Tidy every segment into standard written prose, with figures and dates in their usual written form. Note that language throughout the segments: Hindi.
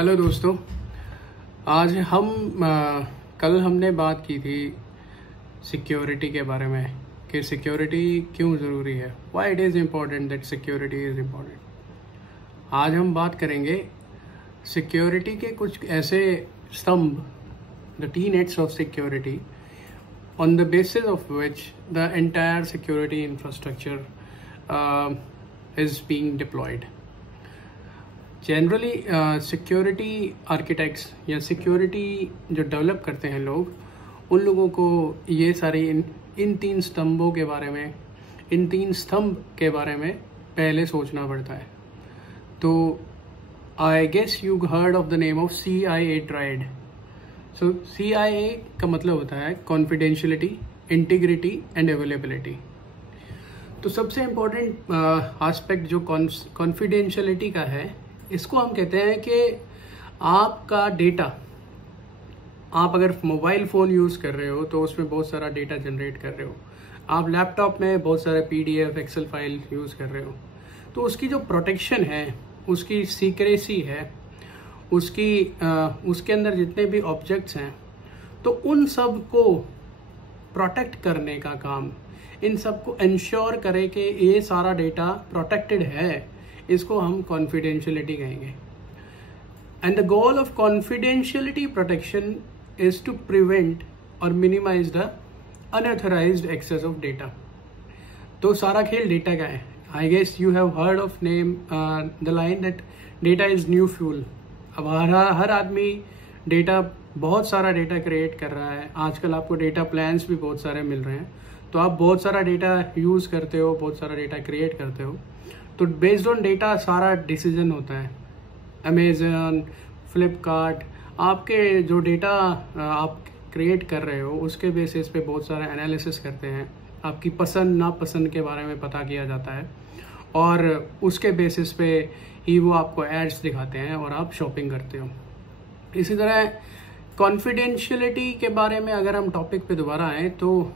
हेलो दोस्तों, आज कल हमने बात की थी सिक्योरिटी के बारे में कि सिक्योरिटी क्यों ज़रूरी है, why it is important that security is important. आज हम बात करेंगे सिक्योरिटी के कुछ ऐसे स्तंभ, the tenets of security, on the basis of which the entire security infrastructure is being deployed. Generally, security architects या security जो डेवलप करते हैं लोग, उन लोगों को ये सारी इन तीन स्तंभों के बारे में, इन तीन स्तंभ के बारे में पहले सोचना पड़ता है। तो I guess you heard of the name of CIA triad. So CIA का मतलब होता है कॉन्फिडेंशियलिटी, इंटीग्रिटी एंड अवेलेबिलिटी। तो सबसे इम्पोर्टेंट एस्पेक्ट जो कॉन्फिडेंशियलिटी का है, इसको हम कहते हैं कि आपका डेटा, आप अगर मोबाइल फ़ोन यूज़ कर रहे हो तो उसमें बहुत सारा डेटा जनरेट कर रहे हो, आप लैपटॉप में बहुत सारे PDF एक्सेल फाइल यूज़ कर रहे हो, तो उसकी जो प्रोटेक्शन है, उसकी सीक्रेसी है, उसके अंदर जितने भी ऑब्जेक्ट्स हैं, तो उन सब को प्रोटेक्ट करने का काम, इन सब को इंश्योर करे कि ये सारा डेटा प्रोटेक्टेड है, इसको हम कॉन्फिडेंशियलिटी कहेंगे। And the goal of confidentiality protection is to prevent और minimise the unauthorised access of data. तो सारा खेल डेटा का है। I guess you have heard of name the line that data is new fuel. अब हर आदमी डेटा, बहुत सारा डेटा क्रिएट कर रहा है। आजकल आपको डेटा प्लान्स भी बहुत सारे मिल रहे हैं, तो आप बहुत सारा डेटा यूज़ करते हो, बहुत सारा डेटा क्रिएट करते हो। तो बेस्ड ऑन डेटा सारा डिसीजन होता है। अमेज़न, फ्लिपकार्ट, आपके जो डेटा आप क्रिएट कर रहे हो उसके बेसिस पे बहुत सारा एनालिसिस करते हैं। आपकी पसंद नापसंद के बारे में पता किया जाता है और उसके बेसिस पे ही वो आपको एड्स दिखाते हैं और आप शॉपिंग करते हो। इसी तरह कॉन्फिडेंशियलिटी के बारे में अगर हम टॉपिक पे दोबारा आए, तो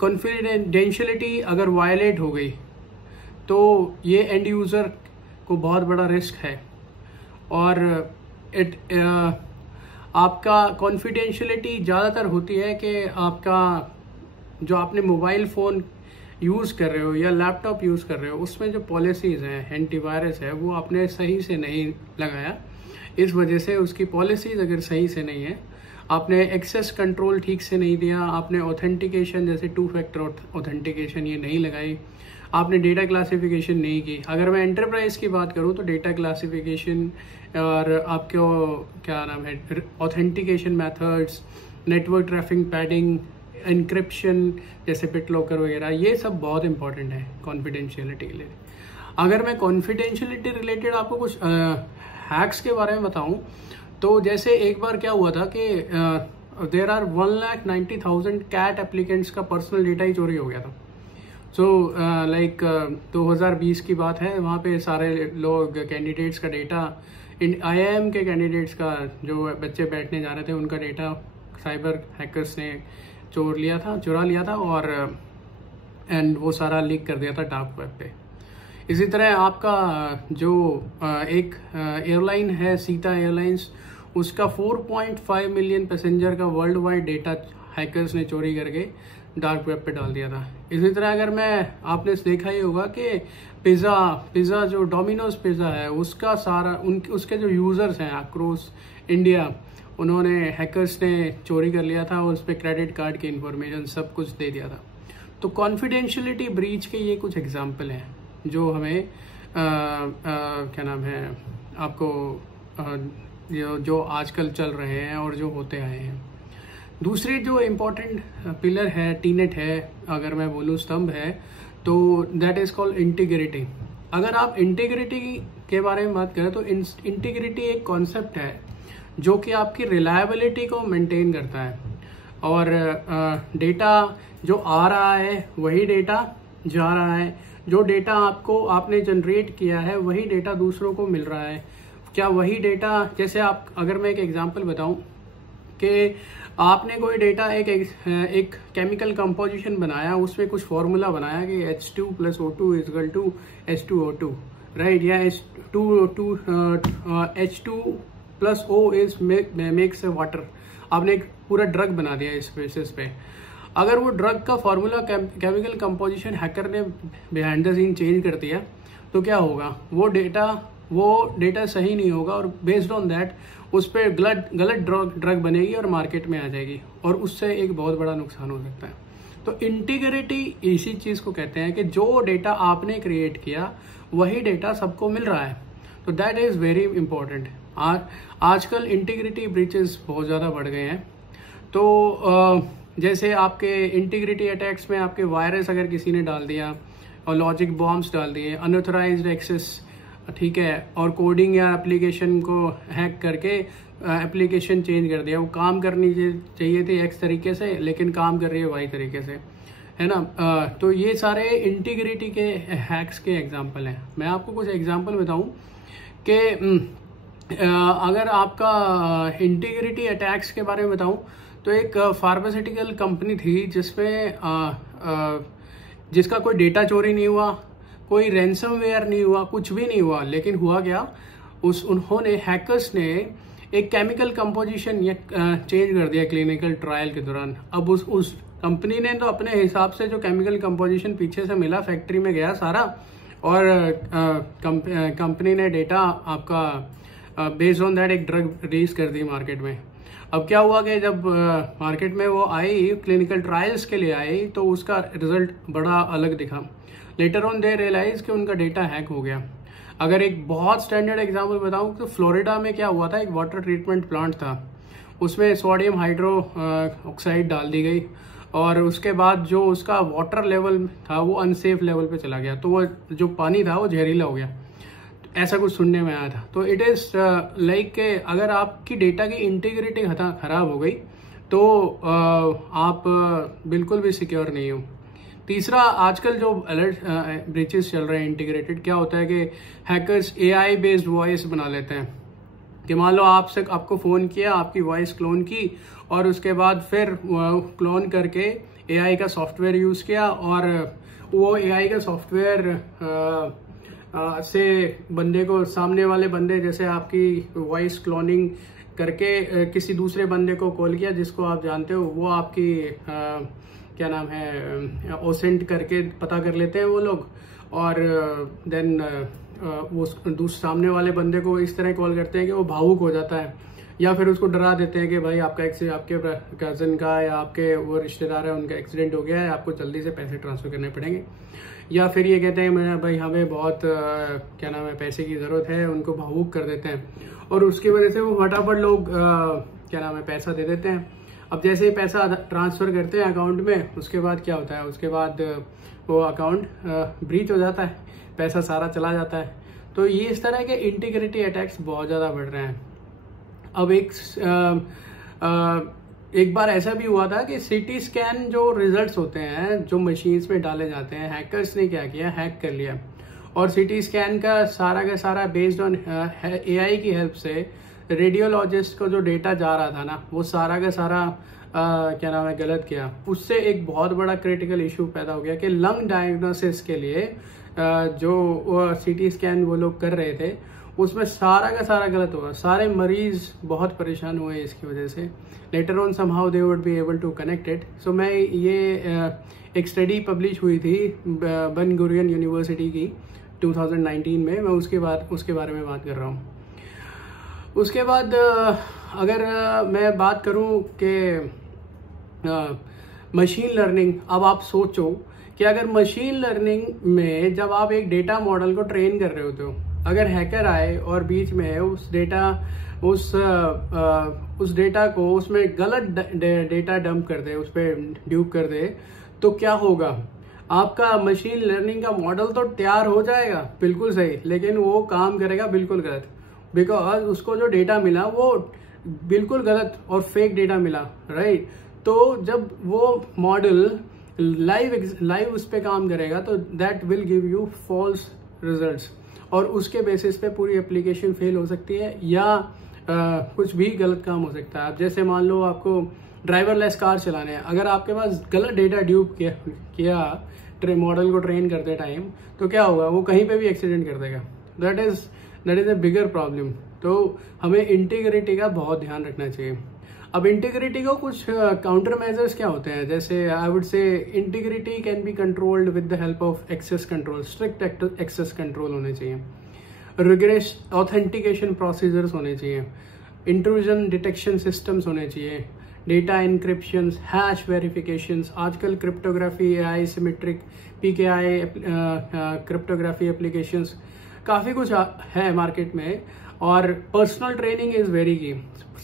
कॉन्फिडेंशियलिटी अगर वायलेट हो गई तो ये एंड यूज़र को बहुत बड़ा रिस्क है। और आपका कॉन्फिडेंशियलिटी ज़्यादातर होती है कि आपका जो आपने मोबाइल फ़ोन यूज़ कर रहे हो या लैपटॉप यूज़ कर रहे हो, उसमें जो पॉलिसीज़ हैं, एंटीवायरस है, वो आपने सही से नहीं लगाया। इस वजह से उसकी पॉलिसीज़ अगर सही से नहीं है, आपने एक्सेस कंट्रोल ठीक से नहीं दिया, आपने ऑथेंटिकेशन जैसे 2 फैक्टर ऑथेंटिकेशन ये नहीं लगाई, आपने डेटा क्लासिफिकेशन नहीं की। अगर मैं एंटरप्राइज की बात करूँ तो डेटा क्लासिफिकेशन और आपको क्या नाम है, authentication methods, network traffic padding, encryption जैसे बिटलॉकर वगैरह, ये सब बहुत इंपॉर्टेंट है कॉन्फिडेंशियलिटी के लिए। अगर मैं कॉन्फिडेंशियलिटी रिलेटेड आपको कुछ हैक्स के बारे में बताऊं, तो जैसे एक बार क्या हुआ था कि देयर आर 1,90,000 कैट एप्लीकेंट्स का पर्सनल डेटा ही चोरी हो गया था। सो 2020 की बात है। वहाँ पे सारे लोग कैंडिडेट्स का डेटा, IIM के कैंडिडेट्स का, जो बच्चे बैठने जा रहे थे, उनका डेटा साइबर हैकर्स ने चुरा लिया था और एंड वो सारा लीक कर दिया था डार्क वेब पे। इसी तरह आपका जो एक एयरलाइन है, सीता एयरलाइंस, उसका 4.5 मिलियन पैसेंजर का वर्ल्ड वाइड डेटा हैकर्स ने चोरी करके डार्क वेब पे डाल दिया था। इसी तरह अगर आपने देखा ही होगा कि पिज़्ज़ा जो डोमिनोज पिज़्ज़ा है, उसका सारा उसके जो यूज़र्स हैं अक्रॉस इंडिया, उन्होंने हैकर्स ने चोरी कर लिया था और उस पर क्रेडिट कार्ड की इंफॉर्मेशन सब कुछ दे दिया था। तो कॉन्फिडेंशियलिटी ब्रीच के ये कुछ एग्जांपल हैं जो हमें क्या नाम है, आपको जो आजकल चल रहे हैं और जो होते आए हैं। दूसरी जो इम्पोर्टेंट पिलर है, टीनेट है, अगर मैं बोलूँ स्तंभ है, तो दैट इज़ कॉल्ड इंटीग्रिटी। अगर आप इंटीग्रिटी के बारे में बात करें तो इंटीग्रिटी एक कॉन्सेप्ट है जो कि आपकी रिलायबिलिटी को मेंटेन करता है और डेटा जो आ रहा है वही डेटा जा रहा है, जो डेटा आपने जनरेट किया है वही डेटा दूसरों को मिल रहा है। क्या वही डेटा, जैसे आप, अगर मैं एक एग्जांपल बताऊं कि आपने कोई डेटा एक केमिकल कंपोजिशन बनाया, उसमें कुछ फॉर्मूला बनाया कि H2 + O2 = H2O2, राइट, या H2 plus O is makes water, आपने एक पूरा ड्रग बना दिया इस बेसिस पे। अगर वो ड्रग का फॉर्मूला केमिकल कंपोजिशन हैकर ने बिहाइंड द सीन चेंज कर दिया तो क्या होगा, वो डेटा सही नहीं होगा और बेस्ड ऑन दैट उस पर गलत ड्रग बनेगी और मार्केट में आ जाएगी और उससे एक बहुत बड़ा नुकसान हो सकता है। तो इंटीग्रिटी इसी चीज़ को कहते हैं कि जो डेटा आपने क्रिएट किया वही डेटा सबको मिल रहा है। तो दैट इज़ वेरी इंपॉर्टेंट। आजकल इंटीग्रिटी ब्रीचेस बहुत ज़्यादा बढ़ गए हैं। तो जैसे आपके इंटीग्रिटी अटैक्स में आपके वायरस अगर किसी ने डाल दिया और लॉजिक बॉम्ब्स डाल दिए, अनऑथराइज्ड एक्सेस, ठीक है, और कोडिंग या एप्लीकेशन को हैक करके एप्लीकेशन चेंज कर दिया, वो काम करनी चाहिए थी एक्स तरीके से लेकिन काम कर रही है वाई तरीके से, है ना। तो ये सारे इंटीग्रिटी के हैक्स के एग्जांपल हैं। मैं आपको कुछ एग्जांपल बताऊं कि अगर आपका इंटीग्रिटी अटैक्स के बारे में बताऊं तो एक फार्मास्यूटिकल कंपनी थी जिसका कोई डेटा चोरी नहीं हुआ, कोई रैंसमवेयर नहीं हुआ, कुछ भी नहीं हुआ, लेकिन हुआ क्या, उन्होंने हैकर्स ने एक केमिकल कंपोजिशन चेंज कर दिया क्लिनिकल ट्रायल के दौरान। अब उस कंपनी ने तो अपने हिसाब से जो केमिकल कंपोजिशन पीछे से मिला फैक्ट्री में गया सारा, और कंपनी ने डेटा आपका बेस्ड ऑन दैट एक ड्रग रिलीज कर दी मार्केट में। अब क्या हुआ कि जब मार्केट में वो आई क्लिनिकल ट्रायल्स के लिए आई तो उसका रिजल्ट बड़ा अलग दिखा। लेटर ऑन दे रियलाइज कि उनका डेटा हैक हो गया। अगर एक बहुत स्टैंडर्ड एग्जांपल बताऊं तो फ्लोरिडा में क्या हुआ था, एक वाटर ट्रीटमेंट प्लांट था, उसमें सोडियम हाइड्रो ऑक्साइड डाल दी गई और उसके बाद जो उसका वाटर लेवल था वो अनसेफ लेवल पे चला गया, तो वो जो पानी था वो जहरीला हो गया। ऐसा कुछ सुनने में आया था। तो इट इज़ लाइक के अगर आपकी डेटा की इंटीग्रिटी खराब हो गई तो आप बिल्कुल भी सिक्योर नहीं हो। तीसरा, आजकल जो अलर्ट ब्रीचेस चल रहे हैं इंटीग्रेटेड, क्या होता है कि हैकर्स एआई बेस्ड वॉइस बना लेते हैं कि मान लो आपको फ़ोन किया, आपकी वॉइस क्लोन की और उसके बाद फिर क्लोन करके एआई का सॉफ्टवेयर यूज़ किया और वो एआई का सॉफ्टवेयर से बंदे को, सामने वाले बंदे जैसे आपकी वॉइस क्लोनिंग करके किसी दूसरे बंदे को कॉल किया जिसको आप जानते हो, वो आपकी क्या नाम है ओसेंट करके पता कर लेते हैं वो लोग, और देन वो सामने वाले बंदे को इस तरह कॉल करते हैं कि वो भावुक हो जाता है, या फिर उसको डरा देते हैं कि भाई आपके कज़न का या आपके वो रिश्तेदार है उनका एक्सीडेंट हो गया है, आपको जल्दी से पैसे ट्रांसफ़र करने पड़ेंगे। या फिर ये कहते हैं भाई हमें बहुत क्या नाम है पैसे की ज़रूरत है, उनको भावुक कर देते हैं और उसकी वजह से वो फटाफट लोग क्या नाम है पैसा दे देते हैं। अब जैसे ही पैसा ट्रांसफ़र करते हैं अकाउंट में, उसके बाद क्या होता है, उसके बाद वो अकाउंट ब्रीच हो जाता है, पैसा सारा चला जाता है। तो ये इस तरह के इंटीग्रिटी अटैक्स बहुत ज़्यादा बढ़ रहे हैं। अब एक बार ऐसा भी हुआ था कि सीटी स्कैन जो रिजल्ट्स होते हैं जो मशीन्स में डाले जाते हैं, हैकर्स ने क्या किया, हैक कर लिया और सीटी स्कैन का सारा बेस्ड ऑन एआई की हेल्प से रेडियोलॉजिस्ट को जो डेटा जा रहा था ना, वो सारा का सारा क्या नाम है गलत किया। उससे एक बहुत बड़ा क्रिटिकल इशू पैदा हो गया कि लंग डायग्नोसिस के लिए जो सीटी स्कैन वो लोग कर रहे थे उसमें सारा का सारा गलत हुआ, सारे मरीज बहुत परेशान हुए इसकी वजह से। Later on somehow they would be able to connect it. So मैं ये एक स्टडी पब्लिश हुई थी बन गुरियन यूनिवर्सिटी की 2019 में, मैं उसके बारे में बात कर रहा हूँ। उसके बाद अगर मैं बात करूँ कि मशीन लर्निंग, अब आप सोचो कि अगर मशीन लर्निंग में जब आप एक डेटा मॉडल को ट्रेन कर रहे होते हो, अगर हैकर आए और बीच में उस डेटा को उसमें गलत डेटा डंप कर दे, उस पर ड्यूप कर दे, तो क्या होगा, आपका मशीन लर्निंग का मॉडल तो तैयार हो जाएगा बिल्कुल सही, लेकिन वो काम करेगा बिल्कुल गलत, बिकॉज उसको जो डेटा मिला वो बिल्कुल गलत और फेक डेटा मिला, राइट। तो जब वो मॉडल लाइव उस पर काम करेगा तो that will give you false results और उसके बेसिस पे पूरी एप्लीकेशन फेल हो सकती है या कुछ भी गलत काम हो सकता है। अब जैसे मान लो आपको ड्राइवरलेस कार चलाने हैं, अगर आपके पास गलत डेटा ड्यूप किया मॉडल को ट्रेन करते टाइम, तो क्या होगा, वो कहीं पे भी एक्सीडेंट कर देगा। That is that is a bigger problem. तो हमें इंटीग्रिटी का बहुत ध्यान रखना चाहिए। अब इंटीग्रिटी को कुछ काउंटर मेजर्स क्या होते हैं, जैसे I would say integrity can be controlled with the help of access control, strict access control होने चाहिए, रिग्रेस ऑथेंटिकेशन प्रोसीजर्स होने चाहिए, इंट्रूजन डिटेक्शन सिस्टम्स होने चाहिए, डेटा इंक्रिप्शन, हैश वेरिफिकेशंस, आजकल cryptography, AI symmetric, पीकेआई cryptography applications, काफ़ी कुछ है मार्केट में। और पर्सनल ट्रेनिंग इज़ वेरी की।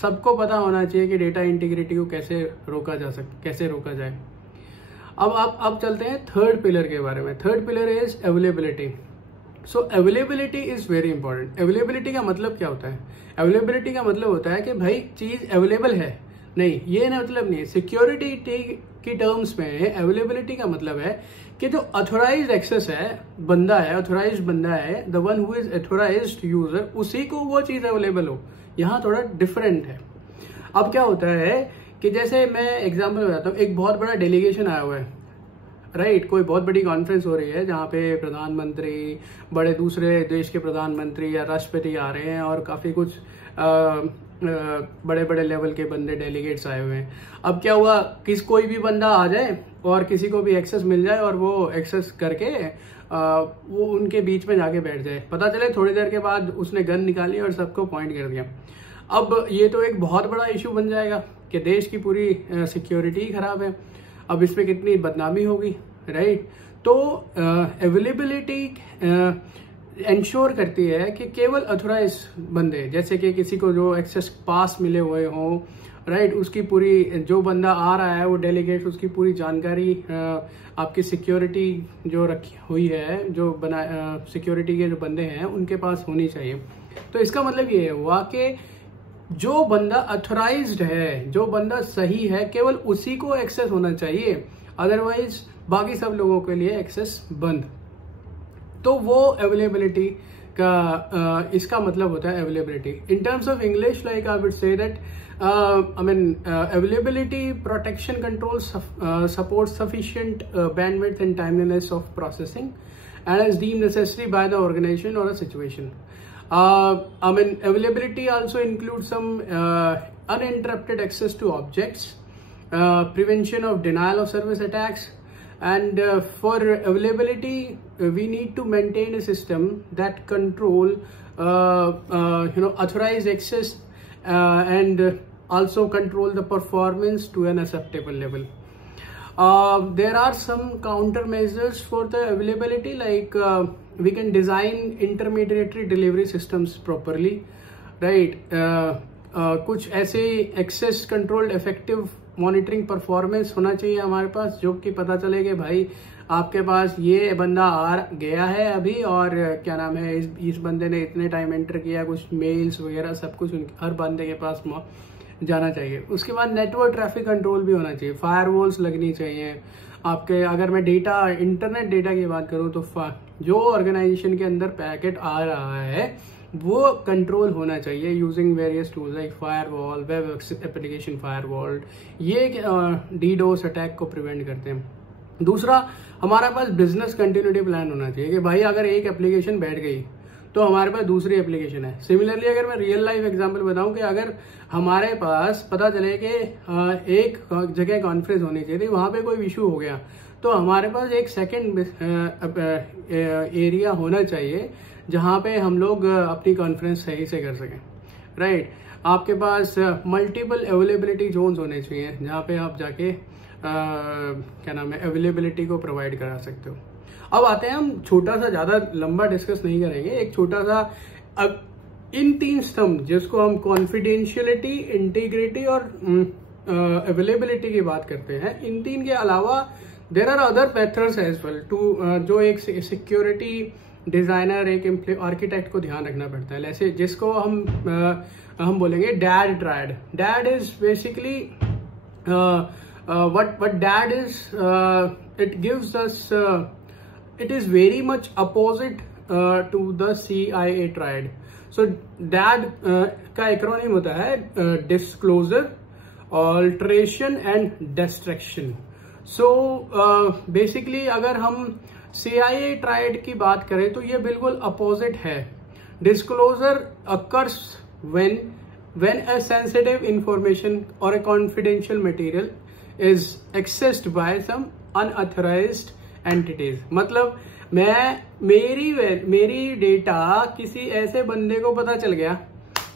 सबको पता होना चाहिए कि डेटा इंटीग्रिटी को कैसे रोका जाए। अब चलते हैं थर्ड पिलर के बारे में। Third pillar is availability. So availability is very important. Availability का मतलब क्या होता है? अवेलेबिलिटी का मतलब होता है कि भाई चीज अवेलेबल है, नहीं ये ना मतलब नहीं है। सिक्योरिटी की टर्म्स में अवेलेबिलिटी का मतलब है कि जो ऑथोराइज्ड एक्सेस है, ऑथोराइज्ड बंदा है, the one who is authorized user, उसी को वो चीज अवेलेबल हो। यहाँ थोड़ा डिफरेंट है। अब क्या होता है कि जैसे मैं एग्जांपल बताता हूँ, एक बहुत बड़ा डेलीगेशन आया हुआ है, राइट, कोई बहुत बड़ी कॉन्फ्रेंस हो रही है जहाँ पे प्रधानमंत्री, बड़े दूसरे देश के प्रधानमंत्री या राष्ट्रपति आ रहे हैं और काफी कुछ बड़े बड़े लेवल के बंदे डेलीगेट्स आए हुए हैं। अब क्या हुआ, कोई भी बंदा आ जाए और किसी को भी एक्सेस मिल जाए और वो एक्सेस करके वो उनके बीच में जाके बैठ जाए। पता चले थोड़ी देर के बाद उसने गन निकाली और सबको पॉइंट कर दिया। अब ये तो एक बहुत बड़ा इशू बन जाएगा कि देश की पूरी सिक्योरिटी ही खराब है। अब इस पे कितनी बदनामी होगी, राइट। तो अवेलेबिलिटी इंश्योर करती है कि केवल ऑथोराइज बंदे, जैसे कि किसी को जो एक्सेस पास मिले हुए हों, राइट, उसकी पूरी, जो बंदा आ रहा है वो डेलीगेट, उसकी पूरी जानकारी आपकी सिक्योरिटी जो रखी हुई है, जो सिक्योरिटी के जो बंदे हैं उनके पास होनी चाहिए। तो इसका मतलब ये हुआ कि जो बंदा ऑथोराइज्ड है, जो बंदा सही है, केवल उसी को एक्सेस होना चाहिए, अदरवाइज बाकी सब लोगों के लिए एक्सेस बंद। तो वो अवेलेबिलिटी का इसका मतलब होता है availability. In terms of English, like I would say that availability protection controls support sufficient bandwidth and timeliness of processing and is deemed necessary by the organization or a situation. Availability also includes some uninterrupted access to objects, prevention of denial of service attacks, and for availability we need to maintain a system that control authorized access and also control the performance to an acceptable level. There are some countermeasures for the availability, like we can design intermediary delivery systems properly, right. कुछ ऐसे access controlled effective monitoring performance होना चाहिए हमारे पास, जो कि पता चले कि भाई आपके पास ये बंदा आ गया है अभी, और क्या नाम है, इस बंदे ने इतने टाइम एंटर किया, कुछ मेल्स वगैरह सब कुछ हर बंदे के पास जाना चाहिए। उसके बाद नेटवर्क ट्रैफिक कंट्रोल भी होना चाहिए, फायरवॉल्स लगनी चाहिए आपके। अगर मैं इंटरनेट डेटा की बात करूं तो जो ऑर्गेनाइजेशन के अंदर पैकेट आ रहा है वो कंट्रोल होना चाहिए using various tools like firewall, web application firewall. ये डीडोस अटैक को प्रिवेंट करते हैं। दूसरा, हमारे पास बिजनेस कंटिन्यूटी प्लान होना चाहिए कि भाई अगर एक एप्लीकेशन बैठ गई तो हमारे पास दूसरी एप्लीकेशन है। सिमिलरली अगर मैं रियल लाइफ एग्जांपल बताऊं कि अगर हमारे पास पता चले कि एक जगह कॉन्फ्रेंस होनी चाहिए थी, वहां पे कोई इशू हो गया, तो हमारे पास एक सेकंड एरिया होना चाहिए जहां पे हम लोग अपनी कॉन्फ्रेंस सही से कर सकें, राइट। आपके पास मल्टीपल अवेलेबिलिटी जोन्स होने चाहिए जहां पे आप जाके क्या नाम है, अवेलेबिलिटी को प्रोवाइड करा सकते हो। अब आते हैं, हम छोटा सा, ज्यादा लंबा डिस्कस नहीं करेंगे, एक छोटा सा, अब इन तीन स्तंभ जिसको हम कॉन्फिडेंशियलिटी, इंटीग्रिटी और अवेलेबिलिटी की बात करते हैं, इन तीन के अलावा there are other methods as well too, जो एक सिक्योरिटी डिजाइनर, एक आर्किटेक्ट को ध्यान रखना पड़ता है। जैसे जिसको हम बोलेंगे dad triad. Dad is basically what DAD is, it gives us, it is very much opposite to the CIA triad. So DAD का एक्रोनिम होता है disclosure, alteration and distraction. So basically अगर हम CIA ट्रायड की बात करें तो ये बिल्कुल अपोजिट है disclosure occurs when a sensitive information or a confidential material is accessed by some unauthorized entities. मतलब मेरी डेटा किसी ऐसे बंदे को पता चल गया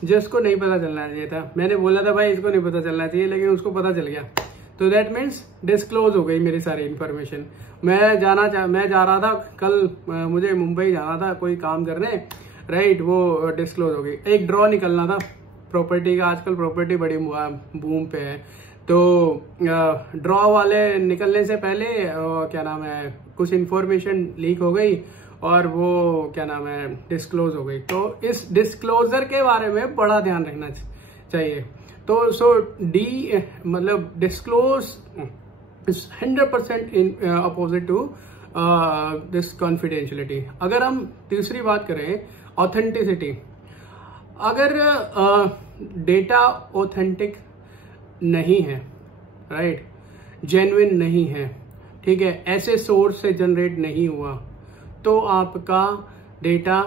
जिसको नहीं पता चलना चाहिए था। मैंने बोला था भाई इसको नहीं पता चलना चाहिए, लेकिन उसको पता चल गया, तो दैट मीन्स डिस्क्लोज हो गई मेरी सारी इन्फॉर्मेशन। मैं जा रहा था कल, मुझे मुंबई जाना था कोई काम करने, राइट, वो डिस्क्लोज हो गई। एक ड्रॉ निकलना था प्रॉपर्टी का, आजकल प्रॉपर्टी बड़ी बूम पे है, तो ड्रॉ वाले निकलने से पहले क्या नाम है, कुछ इन्फॉर्मेशन लीक हो गई और वो क्या नाम है डिस्क्लोज हो गई। तो इस डिस्क्लोजर के बारे में बड़ा ध्यान रखना चाहिए। तो सो डी मतलब disclose is 100% in opposite to this confidentiality. अगर हम तीसरी बात करें ऑथेंटिसिटी, अगर डेटा ऑथेंटिक नहीं है, राइट, जेन्युइन नहीं है, ठीक है, ऐसे सोर्स से जनरेट नहीं हुआ, तो आपका डेटा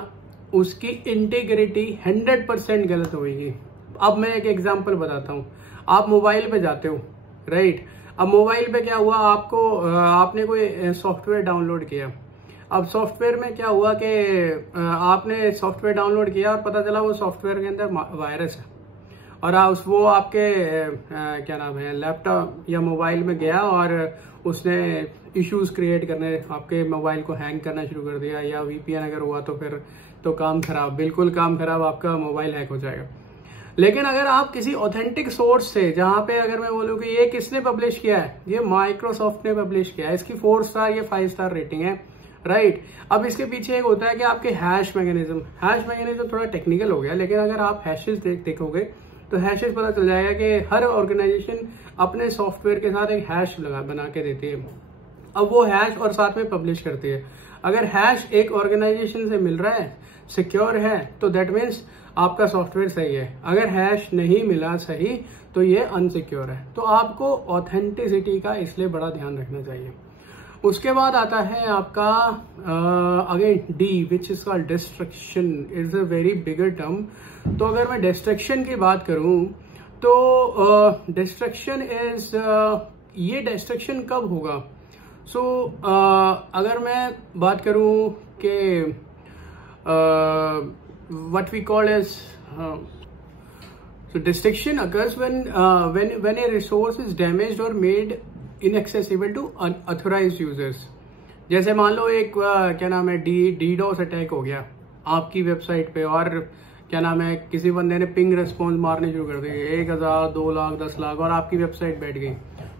उसकी इंटीग्रिटी 100% गलत होगी। अब मैं एक एग्जांपल बताता हूं। आप मोबाइल पे जाते हो, राइट, अब मोबाइल पे क्या हुआ, आपने कोई सॉफ्टवेयर डाउनलोड किया। अब सॉफ्टवेयर में क्या हुआ कि आपने सॉफ्टवेयर डाउनलोड किया और पता चला वो सॉफ्टवेयर के अंदर वायरस है, और वो आपके क्या नाम है लैपटॉप या मोबाइल में गया और उसने इश्यूज क्रिएट करने, आपके मोबाइल को हैंग करना शुरू कर दिया, या वीपीएन अगर हुआ तो फिर तो काम खराब, बिल्कुल काम खराब, आपका मोबाइल हैक हो जाएगा। लेकिन अगर आप किसी ऑथेंटिक सोर्स से, जहां पे अगर मैं बोलूं कि ये किसने पब्लिश किया है, ये माइक्रोसॉफ्ट ने पब्लिश किया है, इसकी 4 स्टार या 5 स्टार रेटिंग है, राइट। अब इसके पीछे एक होता है कि आपके हैश मैकेनिज्म थोड़ा टेक्निकल हो गया, लेकिन अगर आप हैशेस देखोगे तो हैशेस पता चल जाएगा कि हर ऑर्गेनाइजेशन अपने सॉफ्टवेयर के साथ एक हैश बना के देती है। अब वो हैश और साथ में पब्लिश करती है। अगर हैश एक ऑर्गेनाइजेशन से मिल रहा है, सिक्योर है, तो दैट मीन्स आपका सॉफ्टवेयर सही है। अगर हैश नहीं मिला सही तो ये अनसिक्योर है। तो आपको ऑथेंटिसिटी का इसलिए बड़ा ध्यान रखना चाहिए। उसके बाद आता है आपका again D, which is called destruction, is a very bigger term. तो अगर मैं डिस्ट्रक्शन की बात करूं तो डिस्ट्रक्शन इज, ये डिस्ट्रक्शन कब होगा? अगर मैं बात करूं कि what we call as so distraction occurs when a resource is damaged or made inaccessible to unauthorized users। जैसे मान लो एक क्या नाम है डीडोस अटैक हो गया आपकी वेबसाइट पे, और क्या नाम है किसी बंदे ने पिंग रेस्पॉन्स मारने शुरू कर दिए 1000, 2 लाख, 10 लाख, और आपकी वेबसाइट बैठ गई।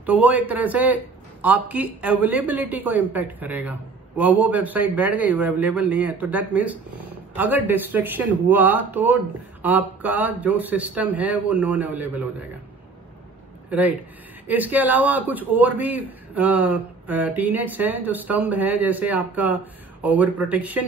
तो वो एक तरह से आपकी अवेलेबिलिटी को इम्पैक्ट करेगा। वो वेबसाइट बैठ गई, वो अवेलेबल नहीं है, तो दैट मीन्स अगर डिस्ट्रक्शन हुआ तो आपका जो सिस्टम है वो नॉन अवेलेबल हो जाएगा, राइट। इसके अलावा कुछ और भी टीनेट्स हैं जो स्तंभ है, जैसे आपका ओवर प्रोटेक्शन।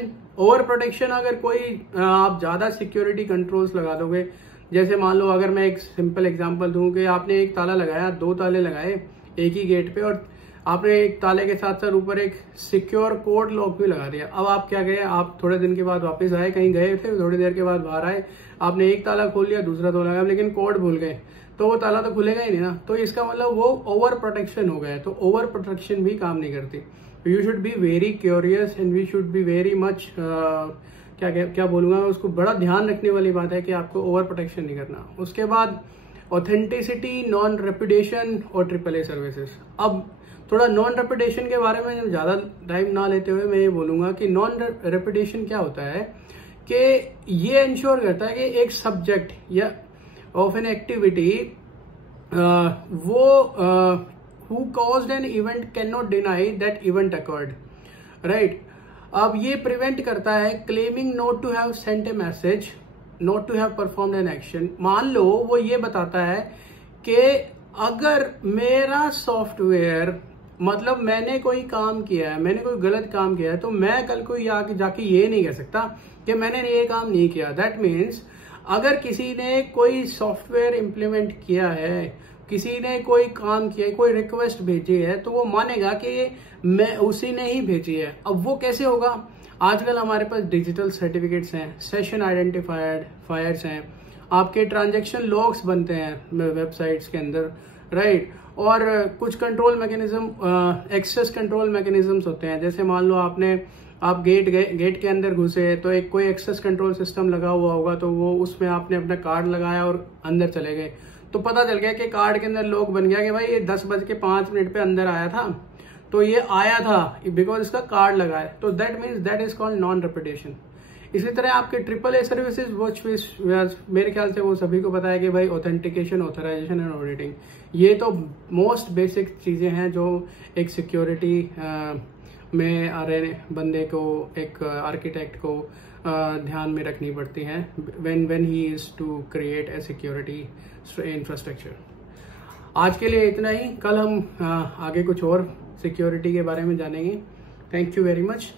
अगर कोई आप ज्यादा सिक्योरिटी कंट्रोल्स लगा दोगे, जैसे मान लो अगर मैं एक सिंपल एग्जांपल दूं कि आपने एक ताला लगाया, 2 ताले लगाए एक ही गेट पे, और आपने एक ताले के साथ साथ ऊपर एक सिक्योर कोड लॉक भी लगा दिया। अब आप क्या गए, आप थोड़े दिन के बाद वापस आए, कहीं गए थे, थोड़ी देर के बाद बाहर आए, आपने एक ताला खोल लिया, दूसरा ताला लगा, लेकिन कोड भूल गए, तो वो ताला तो खुलेगा ही नहीं ना। तो इसका मतलब वो ओवर प्रोटेक्शन हो गया। तो ओवर प्रोटेक्शन भी काम नहीं करती। You should be very curious and we should be very much क्या बोलूंगा मैं, उसको बड़ा ध्यान रखने वाली बात है कि आपको ओवर प्रोटेक्शन नहीं करना। उसके बाद ऑथेंटिसिटी, नॉन रेपुटेशन और AAA सर्विसेज। अब थोड़ा नॉन रेपुटेशन के बारे में ज्यादा टाइम ना लेते हुए मैं ये बोलूंगा कि नॉन रेपुटेशन क्या होता है कि ये इंश्योर करता है कि एक सब्जेक्ट या ऑफ एन एक्टिविटी वो who caused an event cannot deny that event occurred, right। अब ये प्रिवेंट करता है claiming not to have sent a message, not to have performed an action। मान लो वो ये बताता है कि अगर मेरा सॉफ्टवेयर, मतलब मैंने कोई काम किया है, मैंने कोई गलत काम किया है, तो मैं कल को जाके ये नहीं कह सकता कि मैंने ये काम नहीं किया। दैट मीन्स अगर किसी ने कोई सॉफ्टवेयर इंप्लीमेंट किया है, किसी ने कोई काम किया है, कोई रिक्वेस्ट भेजी है, तो वो मानेगा कि मैं उसी ने ही भेजी है। अब वो कैसे होगा? आजकल हमारे पास डिजिटल सर्टिफिकेट्स हैं, सेशन आइडेंटिफायर्स हैं, आपके ट्रांजैक्शन लॉग्स बनते हैं वेबसाइट्स के अंदर, राइट। और कुछ control mechanism, access control mechanisms होते हैं। जैसे मान लो आप गेट के अंदर घुसे तो एक कोई एक्सेस कंट्रोल सिस्टम लगा हुआ होगा, तो वो उसमें आपने अपना कार्ड लगाया और अंदर चले गए, तो पता चल गया कि कार्ड के अंदर लॉक बन गया कि भाई ये 10:05 पे अंदर आया था, तो ये आया था बिकॉज इसका कार्ड लगा है, तो that is called non reputation. इसी तरह आपके AAA सर्विसेज मेरे ख्याल से वो सभी को पता है कि भाई ऑथेंटिकेशन, ऑथराइजेशन एंड ऑडिटिंग, ये तो मोस्ट बेसिक चीजें हैं जो एक सिक्योरिटी में आ रहे बंदे को, एक आर्किटेक्ट को ध्यान में रखनी पड़ती हैं when he is to create a security infrastructure. आज के लिए इतना ही, कल हम आगे कुछ और सिक्योरिटी के बारे में जानेंगे। Thank you very much.